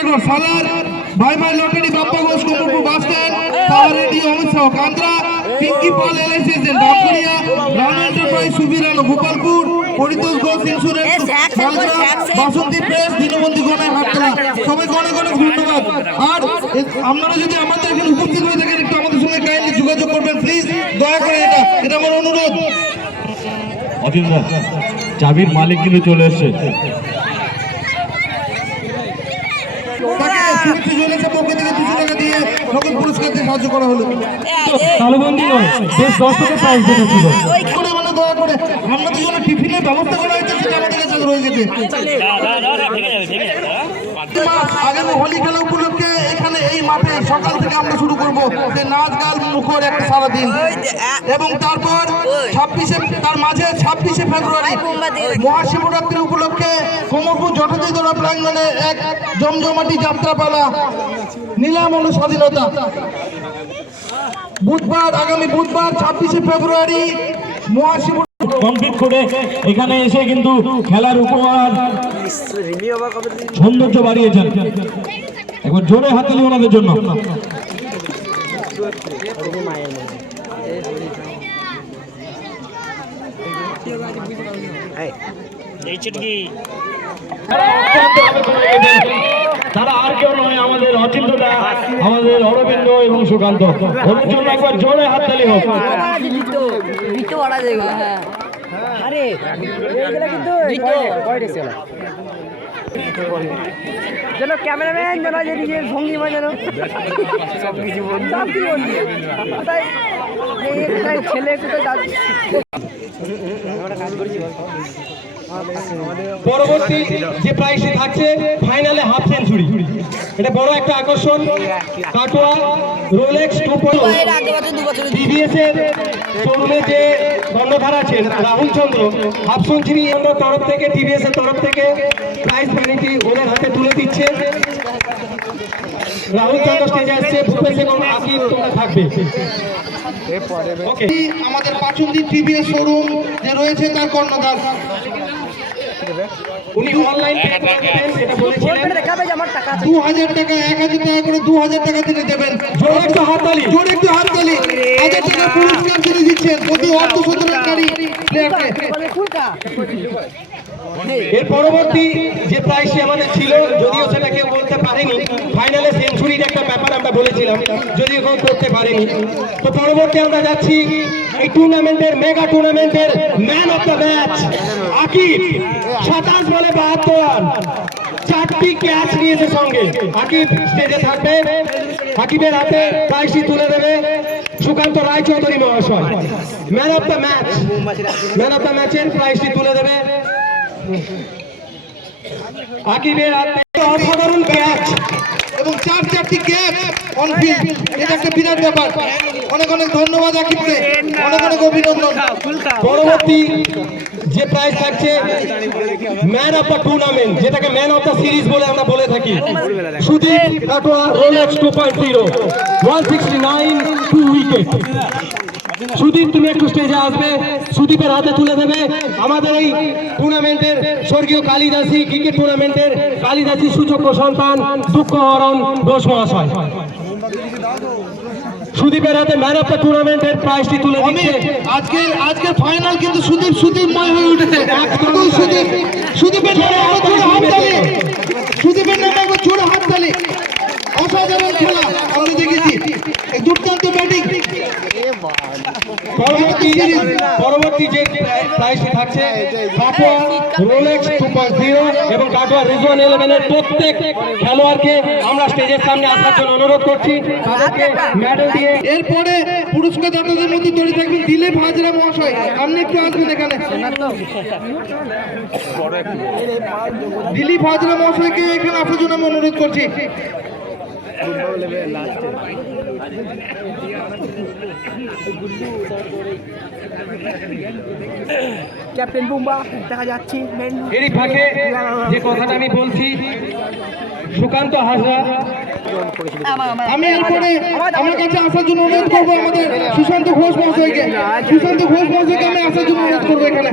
Record সালার ভাই ভাই lottery Bappa Ghosh Kumurpur bus stand power ready Amit Shah Kandra Pinki Pal LIC agent Dhakuria রান এন্টারপ্রাইজ সুবিরানো গোপালপুর পরিতোষ ঘোষ ইন্স্যুরেন্স মালদা বাসন্তী প্রেস দীনবন্ধু গণের হাততলা সবাইকে অনেক অনেক ধন্যবাদ। আর আপনারা যদি আমাদের এখানে উপস্থিত হয়ে থাকেন একটু আমাদের সঙ্গে কাইন্ডলি যোগাযোগ করবেন প্লিজ, দয়া করে এটা আমার অনুরোধ। অচিন্তা চাবির মালিক কিন্তু চলে এসছে। সাহায্য করা হলো টিফিনের ব্যবস্থা করা হয়েছে সেটা আমাদের কাছে রয়ে গেছে। আগামী হোলি খেলা উপলক্ষে এখানে এই মাঠে সকাল থেকে আমরা শুরু করবো নাচ গান মুখর একটা সারাদিন এবং তারপর 26 তার মাঝে 26শে ফেব্রুয়ারি মহাশিবরাত্রি উপলক্ষে কোমরপুর জটাজীতলা প্রাঙ্গণে এক জমজমাটি যাত্রাপালা নিলাম হলো স্বাধীনতা। বুধবার আগামী বুধবার 26শে ফেব্রুয়ারি মহাশিব কমপ্লিট করে এখানে এসে কিন্তু খেলার উপহার সৌন্দর্য বাড়িয়েছেন। একবার জোরে হাততালি ওনাদের জন্য। তারা আর কেউ নয় আমাদের অচিন্তদা, আমাদের অরবিন্দ এবং সুকান্ত। ওদের জন্য একবার জোরে হাততালি হোক। যেন ক্যামেরাম্যান যেন নিজের ভঙ্গিমা যেন সব কিছু ছেলে পরবর্তী যে প্রাইজটি থাকছে ফাইনালে হাফ সেঞ্চুরি, এটা বড় একটা আকর্ষণ। কাটোয়া রোলেক্স 2.0 টিভিএস এর শোরুমে যে কর্ণধার আছেন রাহুল চন্দ্র হাফ সেঞ্চুরি তরফ থেকে টিভিএস এর তরফ থেকে প্রাইজ মানিটি ওনার হাতে তুলে দিচ্ছে। রাহুল চন্দ্র স্টেজে আসছে, ভূপেশ এবং আকিব তোমরা থাকবে। আমাদের পাচুন্দি টিভিএস শোরুম যে রয়েছে তার কর্ণধার উনি অনলাইন পে করে দেবেন এটা বলেছিলেন। 2000 টাকা 1000 টাকা করে 2000 টাকা তিনি দেবেন। জোরে একটু হাততালি, জোরে একটু হাততালি। 1000 টাকা পুরস্কার তিনি দিচ্ছেন প্রতি অর্ধশতরানকারী প্লেয়ারকে। এর পরবর্তী যে প্রাইজটি আমাদের ছিল, যদিও সেটা কেউ বলতে পারেনি, ফাইনালে সেঞ্চুরির একটা ব্যাপার আমরা বলেছিলাম, যদিও কেউ করতে পারেনি। তো পরবর্তী আমরা যাচ্ছি এই টুর্নামেন্টের মেগা টুর্নামেন্টের man of the match Aqib. 27 বলে 72 রান, 4টি ক্যাচ নিয়েছে সঙ্গে। আকিব স্টেজে থাকবে, আকিবের হাতে প্রাইজটি তুলে দেবে সুকান্ত রায়চৌধুরী মহাশয়। Man of the match, man of the ম্যাচের প্রাইজটি তুলে দেবে আকিবের হাতে। অসাধারণ ক্যাচ এবং 4টি ক্যাচ অন ফিল্ড, এটা একটা বিরাট ব্যাপার। অনেক অনেক ধন্যবাদ আকিবকে, অনেক অনেক অভিনন্দন। পরবর্তী যে প্রাইজ থাকছে ম্যান অফ দ্য টুর্নামেন্ট, যেটাকে ম্যান অফ দ্য সিরিজ বলে আমরা বলে থাকি। Sudip Katwa Rolex 2.0 169 2 wicket. সুদীপ তুমি একটু স্টেজে আসবে, সুদীপের হাতে তুলে দেবে আমাদের এই টুর্নামেন্টের স্বর্গীয় কালিদাসী ক্রিকেট টুর্নামেন্টের কালিদাসী সুযোগ্য সন্তান দুঃখহরণ ঘোষ মহাশয়। সুদীপের হাতে ম্যান অফ দ্য টুর্নামেন্টের প্রাইজটি তুলে দিচ্ছে। আজকের ফাইনাল কিন্তু সুদীপময় হয়ে উঠেছে। সুদীপের নামে হাততালি, সুদীপের নামে জোরে হাততালি। অসাধারণ খেলা আমরা দেখেছি, দুর্দান্ত ব্যাটিং। পরবর্তী যে প্রাইজটি থাকছে কাটোয়া রোলেক্স 2.0 এবং কাটোয়া রিজন 11 এর প্রত্যেক খেলোয়াড়কে আমরা স্টেজের সামনে আসার জন্য অনুরোধ করছি। মেডেল দিয়ে এরপরে পুরস্কার দাতাদের মধ্যে তৈরি থাকবেন দিলীপ হাজরা মহাশয়। আপনি একটু আসবেন এখানে। দিলীপ হাজরা মহাশয়কে এখানে আসার জন্য আমি অনুরোধ করছি। ক্যাপ্টেন বুম্বা দেখা যাচ্ছে। এরই ফাঁকে যে কথাটা আমি বলছি, সুকান্ত হাজরা, আমি এরপরে আমার কাছে আসার জন্য অনুরোধ করবো আমাদের সুশান্ত ঘোষ মহাশয়কে। সুশান্ত ঘোষ মহাশয়কে আমি আসার জন্য অনুরোধ করবো এখানে।